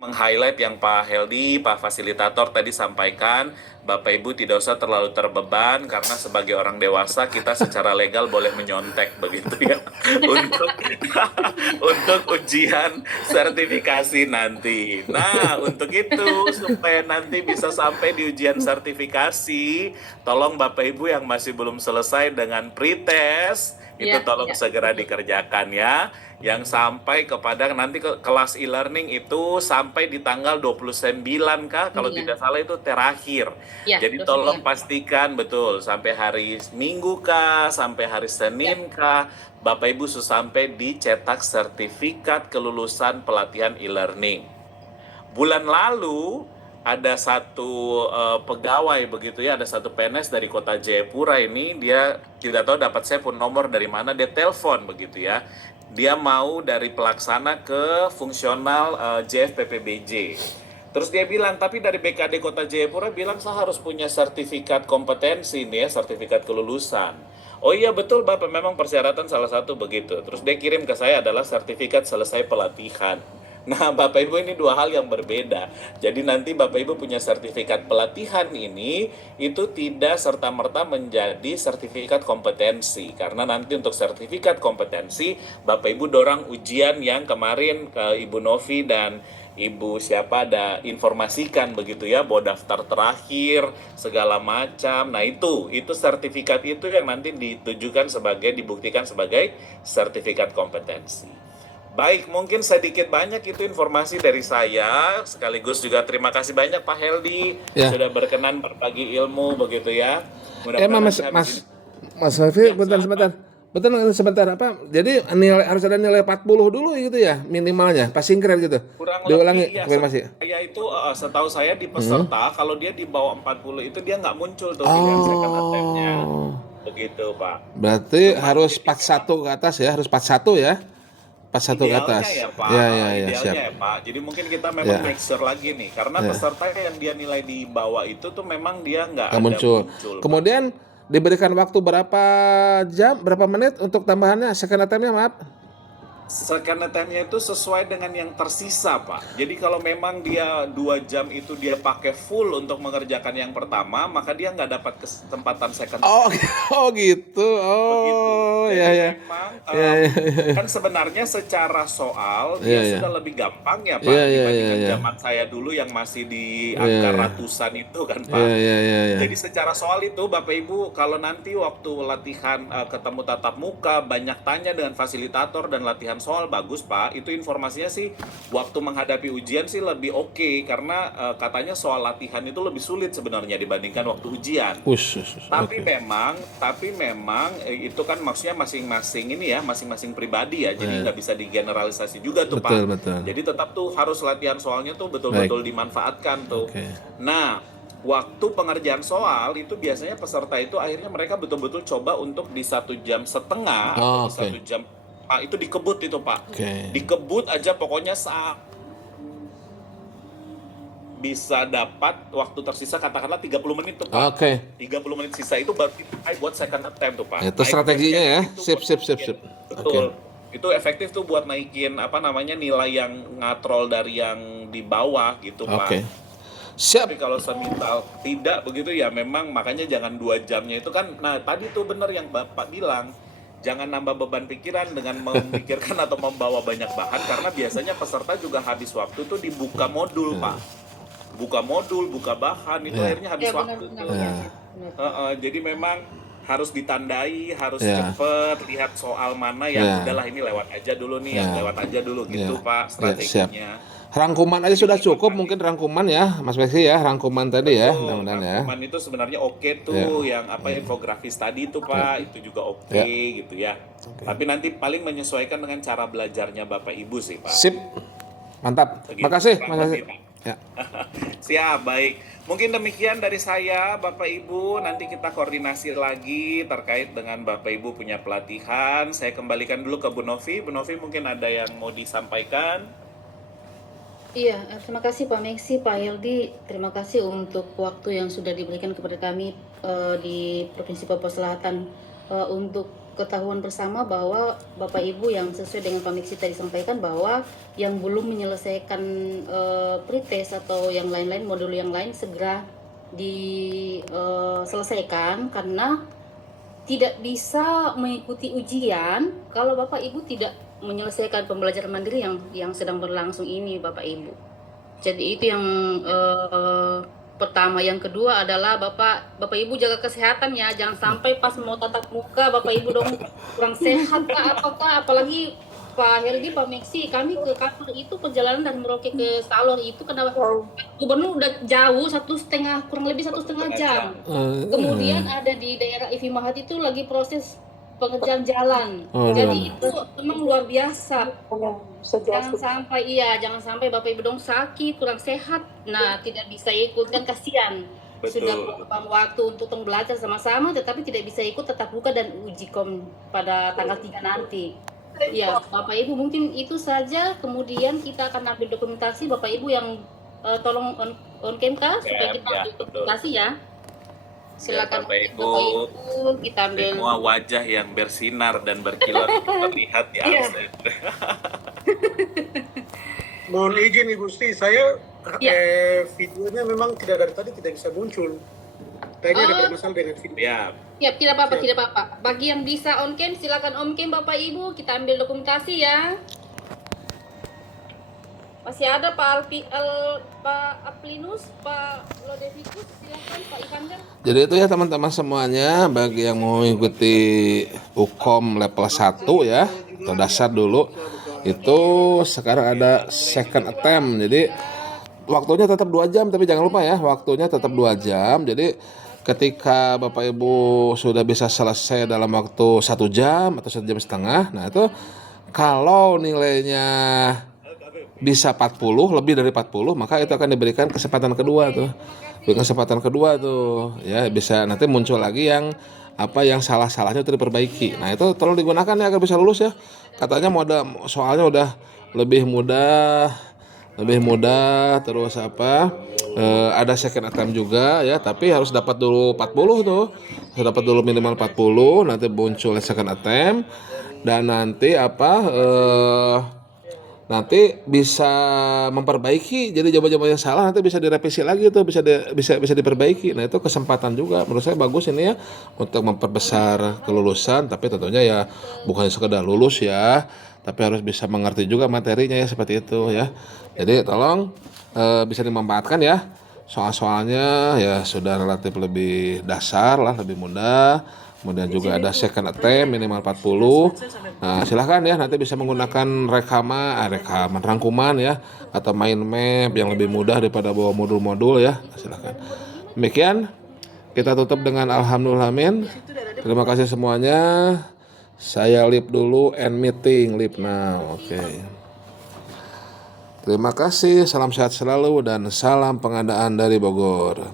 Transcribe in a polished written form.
meng-highlight yang Pak Heldi, Pak Fasilitator tadi sampaikan, Bapak Ibu tidak usah terlalu terbeban karena sebagai orang dewasa kita secara legal boleh menyontek begitu ya untuk untuk ujian sertifikasi nanti. Nah, untuk itu supaya nanti bisa sampai di ujian sertifikasi, tolong Bapak Ibu yang masih belum selesai dengan pretest itu Iya, tolong iya, segera betul. dikerjakan ya. Yang sampai kepada nanti kelas e-learning itu sampai di tanggal 29 kah? Kalau 9. tidak salah itu terakhir. Iya, Jadi tolong 29. pastikan betul sampai hari Minggu kah, sampai hari Iya, Senin kah, Bapak Ibu sudah sampai dicetak sertifikat kelulusan pelatihan e-learning. Bulan lalu ada satu pegawai begitu ya, ada satu PNS dari kota Jayapura ini, dia tidak tahu dapat saya pun nomor dari mana, dia telepon begitu ya. Dia mau dari pelaksana ke fungsional JFPPBJ. Terus dia bilang, tapi dari BKD Kota Jayapura bilang saya harus punya sertifikat kompetensi nih ya, sertifikat kelulusan. Oh iya betul Bapak, memang persyaratan salah satu begitu. Terus dia kirim ke saya adalah sertifikat selesai pelatihan. Nah, Bapak Ibu ini dua hal yang berbeda. Jadi nanti Bapak Ibu punya sertifikat pelatihan ini itu tidak serta-merta menjadi sertifikat kompetensi. Karena nanti untuk sertifikat kompetensi Bapak Ibu dorong ujian yang kemarin ke Ibu Novi dan Ibu siapa ada informasikan begitu ya, bahwa daftar terakhir segala macam. Nah, itu sertifikat itu yang nanti ditujukan sebagai dibuktikan sebagai sertifikat kompetensi. Baik, mungkin sedikit banyak itu informasi dari saya. Sekaligus juga terima kasih banyak Pak Heldi Ya, sudah berkenan berbagi ilmu begitu ya. emang Mudah-mudahan Mas nanti habis Mas ini. Mas Raffi, Ya, bentar silakan Pak. sebentar. Bentar sebentar apa? Jadi nilai harus ada nilai 40 dulu gitu ya minimalnya, passing grade gitu. Kurang lebih Diulangi ya, konfirmasi. saya itu setahu saya di Hmm. peserta kalau dia di bawah 40 itu dia nggak muncul tuh pilihan second attempt-nya. Oh. Begitu Pak. Berarti Cuman harus ini memang 41 ke atas ya, harus 41 ya. 41 ke idealnya atas. ya Pak, Ya ya ya, siap. idealnya ya Pak. Jadi mungkin kita memang Ya, make sure lagi nih, karena ya. peserta yang dia nilai di bawah itu tuh memang dia nggak Nggak ada muncul. muncul Pak. Kemudian diberikan waktu berapa jam, berapa menit untuk tambahannya second attempt-nya, maaf. Second attempt-nya itu sesuai dengan yang tersisa, Pak. Jadi kalau memang dia 2 jam itu dia pakai full untuk mengerjakan yang pertama, maka dia nggak dapat kesempatan second Oh, attempt. oh gitu. Begitu. Oh, ya Jadi ya. memang Ya ya kan sebenarnya secara soal ya. dia Ya sudah lebih gampang ya ya Pak ya ya dibandingkan ya. zaman saya dulu yang masih di Ya angka ya. ratusan itu kan Ya Pak. ya ya ya. Jadi secara soal itu Bapak Ibu kalau nanti waktu latihan ketemu tatap muka banyak tanya dengan fasilitator dan latihan soal bagus Pak. Itu informasinya sih waktu menghadapi ujian sih lebih oke karena katanya soal latihan itu lebih sulit sebenarnya dibandingkan waktu ujian. Tapi Oke. memang itu kan maksudnya masing-masing ini ya, masing-masing pribadi ya. Jadi Ya, nggak bisa digeneralisasi juga tuh betul Pak. betul. Jadi tetap tuh harus latihan soalnya tuh Baik. betul-betul dimanfaatkan tuh. Oke. Nah, waktu pengerjaan soal itu biasanya peserta itu akhirnya mereka betul-betul coba untuk di 1 jam setengah atau Oh, di oke. 1 jam Pak itu dikebut itu Pak. Oke. Dikebut aja pokoknya saat bisa dapat waktu tersisa katakanlah 30 menit tuh Pak. Oke. 30 menit sisa itu baru kita buat second attempt tuh Pak. Itu Nah itu biasanya strateginya ya. efektif tuh Sip buat sip sip naikin. sip. Oke. Betul. Itu efektif tuh buat naikin apa namanya nilai yang ngatrol dari yang di bawah gitu Oke. Pak. Siap. Tapi kalau semisal tidak begitu ya memang makanya jangan 2 jamnya itu kan. Nah tadi tuh bener yang Bapak bilang. Jangan nambah beban pikiran dengan memikirkan atau membawa banyak bahan karena biasanya peserta juga habis waktu tuh dibuka modul Pak. Buka modul, buka bahan itu Ya. akhirnya habis Ya, waktu benar-benar tuh. ya. Ya. Benar. Jadi memang harus ditandai, harus Ya. cepet lihat soal mana yang Ya. udahlah ini lewat aja dulu nih, yang Ya. lewat aja dulu Ya. gitu Pak Ya, siap. strateginya. Rangkuman aja Jadi sudah memang cukup, tadi mungkin rangkuman ya, Mas Messi ya, rangkuman tadi ya, betul mudah-mudahan ya. rangkuman itu sebenarnya oke Ya. tuh yang apa infografis tadi itu Ya. Pak itu juga oke Ya. gitu ya. Oke. Tapi nanti paling menyesuaikan dengan cara belajarnya Bapak Ibu sih Pak. Sip. Mantap. Begitu Makasih, kurang Mas Messi. lebih Pak. Ya. Siap, baik. Mungkin demikian dari saya, Bapak Ibu. Nanti kita koordinasi lagi terkait dengan Bapak Ibu punya pelatihan. Saya kembalikan dulu ke Bu Novi. Bu Novi mungkin ada yang mau disampaikan. Iya, terima kasih Pak Meksi, Pak Heldi. Terima kasih untuk waktu yang sudah diberikan kepada kami di Provinsi Papua Selatan untuk ketahuan bersama bahwa Bapak Ibu yang sesuai dengan Pak Meksi tadi sampaikan bahwa yang belum menyelesaikan pretest atau yang lain-lain, modul yang lain segera diselesaikan karena tidak bisa mengikuti ujian kalau Bapak Ibu tidak menyelesaikan pembelajaran mandiri yang sedang berlangsung ini, Bapak Ibu. Jadi itu yang pertama. Yang kedua adalah Bapak Ibu jaga kesehatan ya, jangan sampai pas mau tatap muka Bapak Ibu dong kurang sehat kah apakah, apalagi Pak Heldi, Pak Meksi, kami ke kantor itu perjalanan dari Merauke ke Salor itu kenapa gubernur udah jauh kurang lebih 1,5 jam. Kemudian ada di daerah Ivi Mahat itu lagi proses pengerjaan jalan. Jadi itu memang luar biasa. Jangan sampai Bapak Ibu dong sakit, kurang sehat. Nah, tidak bisa ikut kan kasihan. Betul. Sudah buang waktu untuk belajar sama-sama tetapi tidak bisa ikut tatap muka dan uji kom pada tanggal 3 nanti. Ya, Bapak Ibu mungkin itu saja. Kemudian kita akan ambil dokumentasi Bapak Ibu yang tolong on cam kah supaya kita ambil dokumentasi ya. Silakan Bapak Ibu, kita ambil semua wajah yang bersinar dan berkilau terlihat di absen. Mohon izin Ibu Sri, saya videonya memang dari tadi tidak bisa muncul. Kayaknya ada bermasalah dengan video. Ya, tidak apa-apa. Bagi yang bisa on cam, silakan on cam Bapak Ibu, kita ambil dokumentasi ya. Masih ada Pak Aplinus, Pak Lodevikus, silakan Pak Ivander. Jadi itu ya teman-teman semuanya, bagi yang mau mengikuti UKOM level 1 ya, atau dasar dulu, itu sekarang ada second attempt. Jadi waktunya tetap 2 jam, tapi jangan lupa ya, waktunya tetap 2 jam. Jadi ketika Bapak Ibu sudah bisa selesai dalam waktu 1 jam atau 1,5 jam, nah itu kalau nilainya bisa 40, lebih dari 40, maka itu akan diberikan kesempatan kedua tuh. Ya, bisa nanti muncul lagi yang salah-salahnya itu diperbaiki. Nah, itu tolong digunakan ya agar bisa lulus ya. Katanya soalnya udah lebih mudah terus ada second attempt juga ya, tapi harus dapat dulu 40 tuh. Harus dapat dulu minimal 40, nanti muncul second attempt dan nanti nanti bisa memperbaiki. Jadi jawaban-jawaban yang salah nanti bisa direvisi lagi tuh, bisa diperbaiki. Nah, itu kesempatan juga menurut saya bagus ini ya untuk memperbesar kelulusan, tapi tentunya ya bukan sekedar lulus ya, tapi harus bisa mengerti juga materinya ya, seperti itu ya. Jadi tolong bisa dimanfaatkan ya. Soal-soalnya ya sudah relatif lebih dasar lah, lebih mudah. Kemudian juga ada second attempt minimal 40. Nah, silahkan ya nanti bisa menggunakan rangkuman ya, atau mind map yang lebih mudah daripada bawa modul-modul ya. Silahkan. Demikian kita tutup dengan alhamdulillahirrahmanirrahim. Terima kasih semuanya. Saya leave dulu, end meeting, leave now. Oke. Terima kasih, salam sehat selalu dan salam pengadaan dari Bogor.